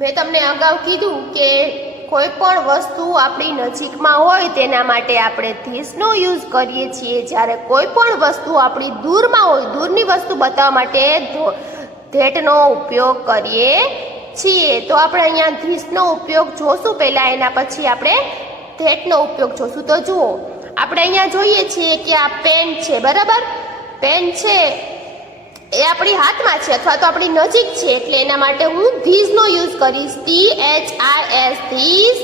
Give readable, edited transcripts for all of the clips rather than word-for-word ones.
મેં તમને અગાઉ કીધું કે કોઈ પણ વસ્તુ આપણી નજીકમાં હોય તેના માટે આપણે ધીસનો યુઝ કરીએ છીએ, જ્યારે કોઈ પણ વસ્તુ આપણી દૂરમાં હોય, દૂરની વસ્તુ બતાવવા માટે ધેટનો ઉપયોગ કરીએ છીએ. તો આપણે અહીંયા ધીસનો ઉપયોગ જોશું પહેલા, એના પછી આપણે ધેટનો ઉપયોગ જોશું. તો જુઓ, આપણે અહીંયા જોઈએ છીએ કે આ પેન છે, બરાબર. પેન છે એ આપણી હાથમાં છે અથવા તો આપણી નજીક છે, એટલે એના માટે હું ધીસનો યુઝ કરીશ. THIS, this.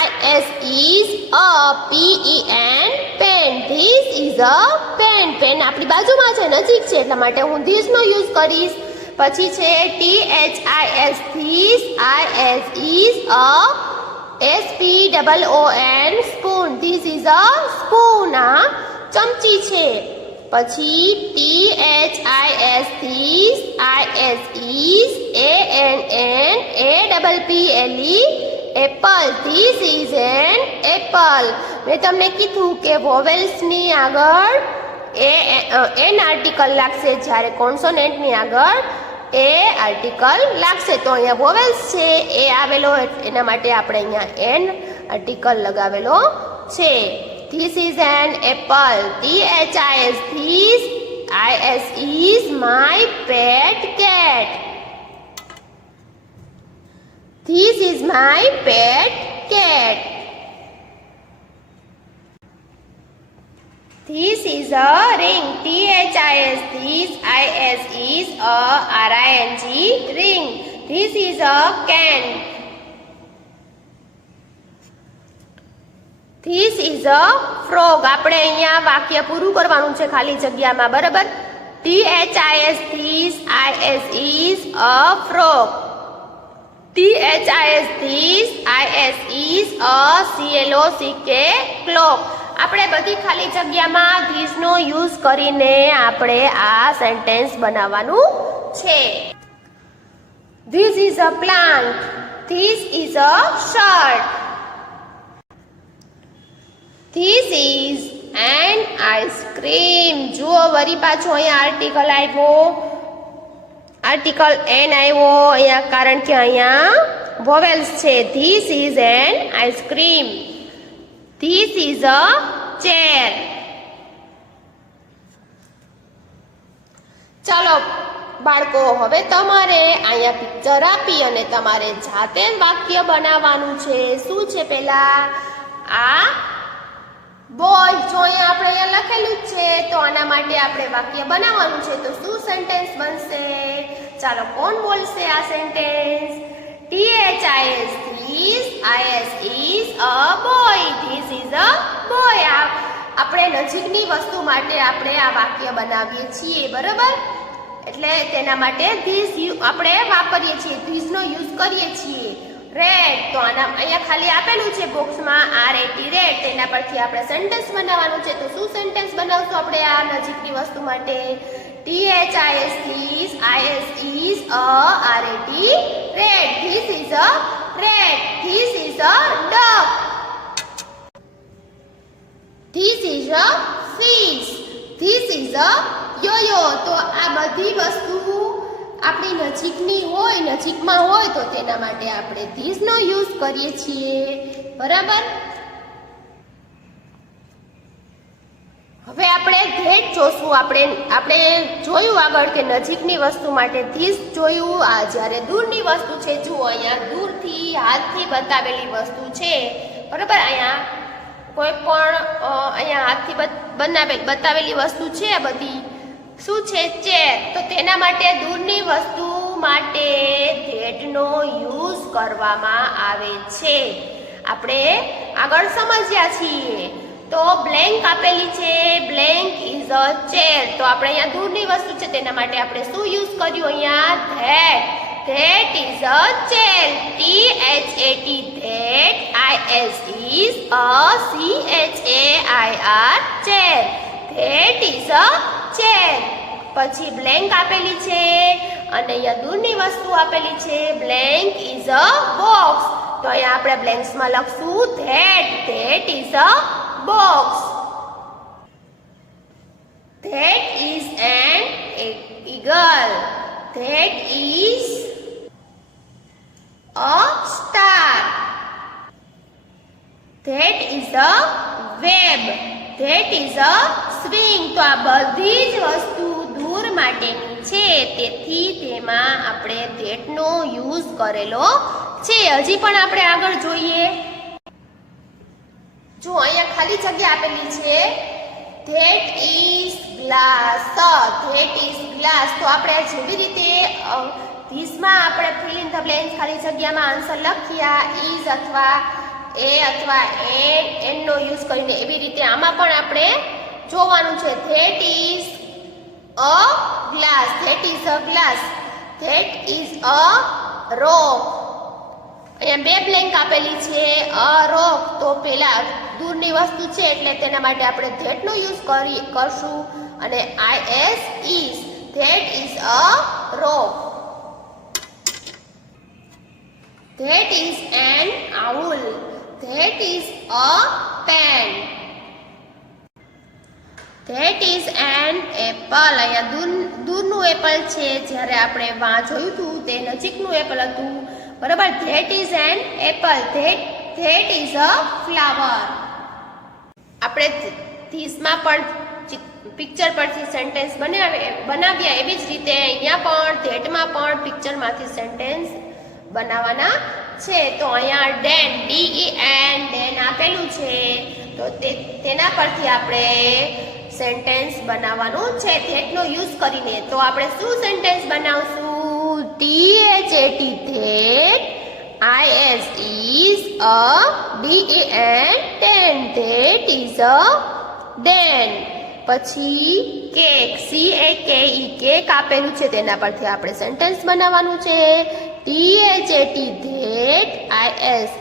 IS is a PEN, pen. This is a pen. Pen આપણી બાજુમાં છે, નજીક છે, એટલા માટે હું ધીસનો યુઝ કરીશ. પછી છે THIS, this. IS is a SPOON, spoon. This is a spoon. આ ચમચી છે. પછી THIS, this. IS is ANNAPPLE, Apple. This is an apple. મેં તમને કીધું કે વોવેલ્સની આગળ એન આર્ટિકલ લાગશે, જ્યારે કોન્સોનેન્ટની આગળ એ આર્ટિકલ લાગશે. તો અહીંયા વોવેલ્સ છે એ આવેલો, એના માટે આપણે અહીંયા એન આર્ટિકલ લગાવેલો છે. This is an apple. THIS, this. IS is my pet cat. This is my pet cat. This is a ring. THIS, this. IS is a RING, ring. This is a can. This is a frog. આપણે અહીંયા વાક્ય પૂરું કરવાનું છે ખાલી જગ્યામાં, બરાબર. THIS, this. IS is a frog. THIS, this. IS is a CLOCK, clock. આપણે બધી ખાલી જગ્યામાં ધીસનો યુઝ કરીને આપણે આ સેન્ટેન્સ બનાવવાનું છે. This is a plant. This is a shirt. This is an ice cream. જુઓ, વરી પાછો અહીંયા આર્ટિકલ આવ્યો, આર્ટિકલ એન આવ્યો અહીંયા, કારણ કે અહીંયા વોવેલ્સ છે. This is an ice cream. This is a chair. ચાલો બાળકો, હવે તમારે અહીંયા પિક્ચર આપી અને તમારે જાતે વાક્ય બનાવવાનું છે. શું છે પેલા? આ બોય. જો અહીંયા આપણે અહીંયા લખેલું જ છે, તો આના માટે આપણે વાક્ય બનાવવાનું છે. તો શું સેન્ટેન્સ બનશે? ચાલો, કોણ બોલશે આ sentence? THIS, this. IS is a boy. This is a boy. આપણે નજીકની વસ્તુ માટે આપણે આ વાક્ય બનાવીએ છીએ, બરાબર. એટલે તેના માટે ધીસ આપણે વાપરીએ છીએ, ધીસનો યુઝ કરીએ છીએ. રેડ. તો આના અહીંયા ખાલી આપેલું છે બોક્સમાં RAT, રેડ. તેના પરથી આપણે સેન્ટેન્સ બનાવવાનું છે. તો શું સેન્ટેન્સ બનાવશું આપણે આ નજીકની વસ્તુ માટે? THIS, this. IS is a RAT, red. This is a red. This is a duck. This is a fish. This is a yo-yo. તો આ બધી વસ્તુ આપણી નજીકની હોય, નજીકમાં હોય, તો તેના માટે આપણે ધીસનો યુઝ કરીએ છીએ, બરાબર. હવે આપણે ધેટ જોશું. આપણે જોયું આગળ કે નજીકની વસ્તુ માટે ધીસ જોયું. આ જ્યારે દૂરની વસ્તુ છે, જુઓ અહીંયા દૂરથી હાથથી બતાવેલી વસ્તુ છે, બરાબર. અહીંયા કોઈ પણ અહીંયા હાથથી બતાવેલી વસ્તુ છે, આ બધી શું છે? ચેર. તો તેના માટે દૂરની વસ્તુ માટે ધેટનો યુઝ કરવામાં આવે છે. આપણે આગળ સમજ્યા છીએ. તો બ્લેન્ક આપેલી છે, બ્લેન્ક ઇઝ અ ચેર. તો આપણે અહીંયા દૂરની વસ્તુ છે, તેના માટે આપણે શું યુઝ કર્યું? અહીંયા that. That is a chair. THAT, that. IS is a CHAIR, chair. That is a chair. પછી બ્લેન્ક આપેલી છે અને અહીંયા દૂરની વસ્તુ આપેલી છે. Blank is a box. તો અહીંયા આપણે બ્લેન્ક્સમાં લખશું that. That is a box. That is an eagle. That is a star. That is a web. That is a swing. તો આ બધી જ વસ્તુ દૂર માટેની છે, તેથી તેમાં આપણે that નો યુઝ કરેલો છે. હજી પણ આપણે આગળ જોઈએ. જો અહીંયા ખાલી જગ્યા આપેલી છે. That is glass. That is glass. તો આપણે જેવી રીતે ધીસમાં આપણે fill in the blanks ખાલી જગ્યામાં આન્સર લખ્યા is અથવા એ અથવા એન નો યુઝ કરીને, એવી રીતે આમાં પણ આપણે જોવાનું છે. That is a glass. That is a glass. That is a rock. અહીંયા બે બ્લેન્ક આપેલી છે. a rock. તો પેલા દૂરની વસ્તુ છે એટલે તેના માટે આપણે that નો યુઝ કરશું અને is. That is a rock. That is an owl. That is a pen. That is an apple. અહીંયા દૂરનું એપલ છે, જ્યારે આપણે વાં જોયું હતું તે નજીકનું એપલ હતું, બરાબર. That is an apple. That is a flower. આપણે ધીસમાં પણ પિક્ચર પરથી સેન્ટેન્સ બનાવ્યા, એવી જ રીતે અહીંયા પણ ધેટમાં પણ પિક્ચરમાંથી સેન્ટેન્સ બનાવવાના છે. તો અહીંયા DEN ડેન આપેલું છે, તો તેના પરથી આપણે સેન્ટેન્સ બનાવવાનું છે ધેટ નો યુઝ કરીને. તો આપણે શું સેન્ટેન્સ બનાવશું? THAT that, is a DEN den. That is a den. પછી કેક, કેક આપેલું છે, તેના પરથી આપણે સેન્ટેન્સ બનાવવાનું છે. THAT that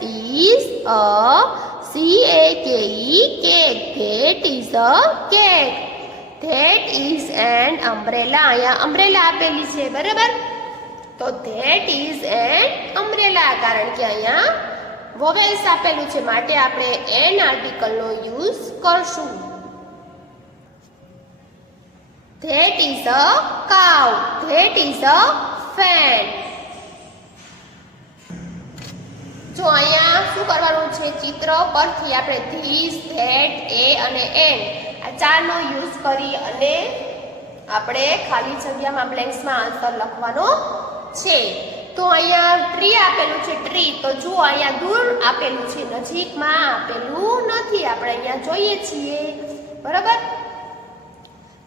is a CAKE cake. That is a cake. That is an umbrella. અહીંયા umbrella આપેલી છે, બરાબર. તો that is an umbrella, કારણ કે અહીંયા vowels આપેલું છે, માટે આપણે an આર્ટિકલ નો યુઝ કરશું. That is a cow. That is a fan. જો અહીંયા શું કરવાનું છે? ચિત્ર પરથી આપણે ધીસ, ધેટ, એ અને એન આ ચારનો યુઝ કરી અને આપણે ખાલી જગ્યામાં બ્લેન્ક્સમાં આન્સર લખવાનો છે. તો અહીંયા ટ્રી આપેલું છે, ટ્રી. તો જો અહીંયા દૂર આપેલું છે, નજીકમાં આપેલું નથી. આપણે અહીંયા જોઈએ છીએ, બરાબર.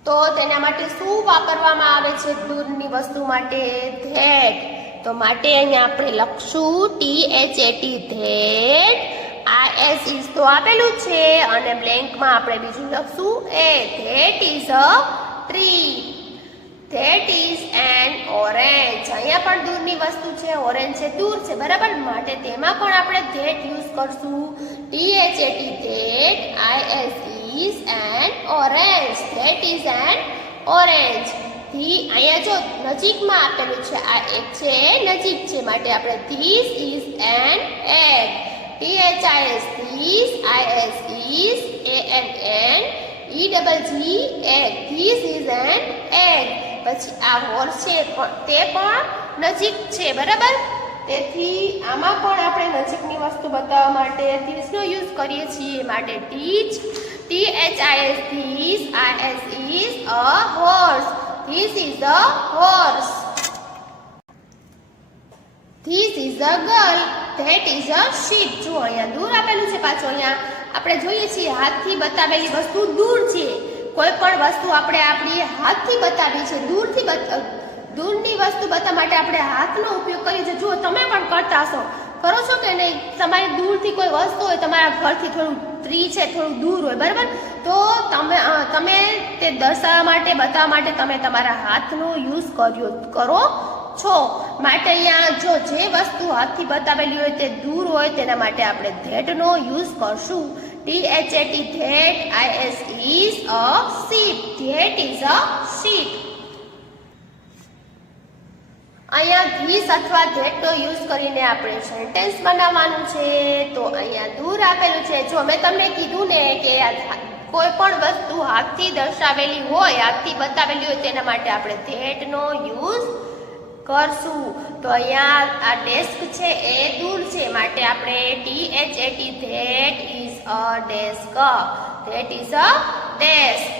તો તેના માટે શું વાપરવામાં આવે છે દૂરની વસ્તુ માટે? ધેટ. તો માટે અહીંયા આપણે લખશું THAT ધેટ, is તો આપેલું છે અને બ્લેન્કમાં આપણે બીજું લખશું એ. That is a tree. That is an orange. અહીંયા પણ દૂરની વસ્તુ છે, ઓરેન્જ છે, દૂર છે, બરાબર. માટે તેમાં પણ આપણે ધેટ યુઝ કરશું. THAT that, is an orange. That is an orange. અહીંયા જો નજીકમાં આપેલું છે, આ એક છે, નજીક છે, માટે આપણે this is an egg. THIS, this, is, ANN, EGG, egg. This is an egg. પછી આ horse છે, તે પણ નજીક છે, બરાબર. તેથી આમાં પણ આપણે નજીકની વસ્તુ બતાવવા માટે this નો યુઝ કરીએ છીએ. માટે THIS, this, is a horse. This is a horse. This is a girl. That is a sheep. જો અહીંયા દૂર આપેલું છે, પાછું અહીંયા આપણે જોઈએ છીએ હાથથી બતાવેલી વસ્તુ દૂર છે. કોઈ પણ વસ્તુ આપણે આપણી હાથથી બતાવી છે, દૂરની વસ્તુ બતાવવા માટે આપણે હાથનો ઉપયોગ કરીએ છીએ. જો તમે પણ કરતા હશો, કરો છો કે નહીં? તમારી દૂરથી કોઈ વસ્તુ હોય, તમારા ઘરથી થોડું ટ્રી છે, થોડું દૂર હોય, બરાબર. તો તમે તે દર્શાવવા માટે, બતાવવા માટે તમે તમારા હાથનો યુઝ કરો છો. માટે અહીંયા જો જે વસ્તુ હાથથી બતાવેલી હોય તે દૂર હોય, તેના માટે આપણે ધેટનો યુઝ કરશું. THAT that, is a sheep. That is a sheep. અહીંયા ધીસ અથવા ધેટનો યુઝ કરીને આપણે સેન્ટેન્સ બનાવવાનું છે. તો અહીંયા દૂર આપેલું છે. જો મેં તમને કીધું ને કે કોઈ પણ વસ્તુ હાથથી દર્શાવેલી હોય, હાથથી બતાવેલી હોય, તેના માટે આપણે ધેટનો યુઝ કરશું. તો અહીંયા આ ડેસ્ક છે એ દૂર છે માટે આપણે THAT that is a desk. That is a desk.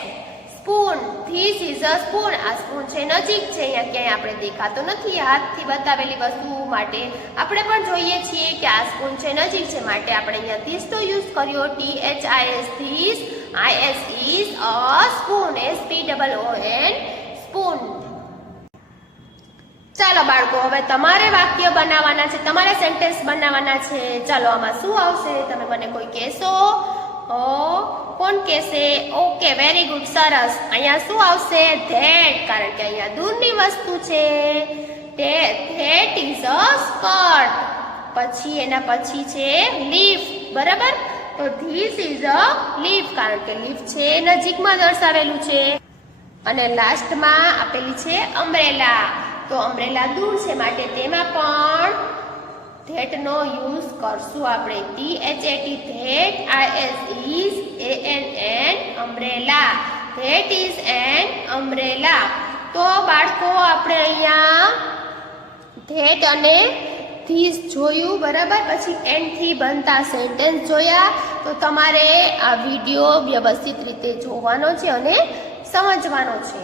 Spoon, this is a spoon. આ સ્પૂન છે નજીક છે, અહીંયા ક્યાંય આપણે દેખાતો નથી હાથથી બતાવેલી વસ્તુ માટે. આપણે પણ જોઈએ છીએ કે આ સ્પૂન છે નજીક છે માટે આપણે અહીંયા ધીસ તો યુઝ કર્યો. THIS this. IS is a spoon. SPOON spoon. ચાલો બાળકો, હવે તમારે વાક્ય બનાવવાના છે, તમારે સેન્ટેન્સ બનાવવાના છે. ચાલો, આમાં શું આવશે તમે મને કોઈ કહેશો? કોણ કહેશે? ઓકે, વેરી ગુડ, સરસ. અહીંયા શું આવશે? ધેટ, કારણ કે અહીંયા દૂરની વસ્તુ છે. That is a skirt. પછી એના પછી છે લીફ, બરાબર? તો ધીસ ઇઝ અ લીફ, કારણ કે લીફ છે નજીકમાં દર્શાવેલું છે. અને લાસ્ટમાં આપેલી છે અમ્બ્રેલા. તો અમ્બ્રેલા દૂર છે માટે તેમાં પણ ધેટ નો યુઝ કરશું આપણે. THAT that. IS is ANN umbrella. That is an umbrella. તો બાળકો, આપણે અહીંયા ધેટ અને ધીસ જોયું, બરાબર? પછી એન થી બનતા સેન્ટેન્સ જોયા. તો તમારે આ વિડીયો વ્યવસ્થિત રીતે જોવાનો છે અને સમજવાનો છે.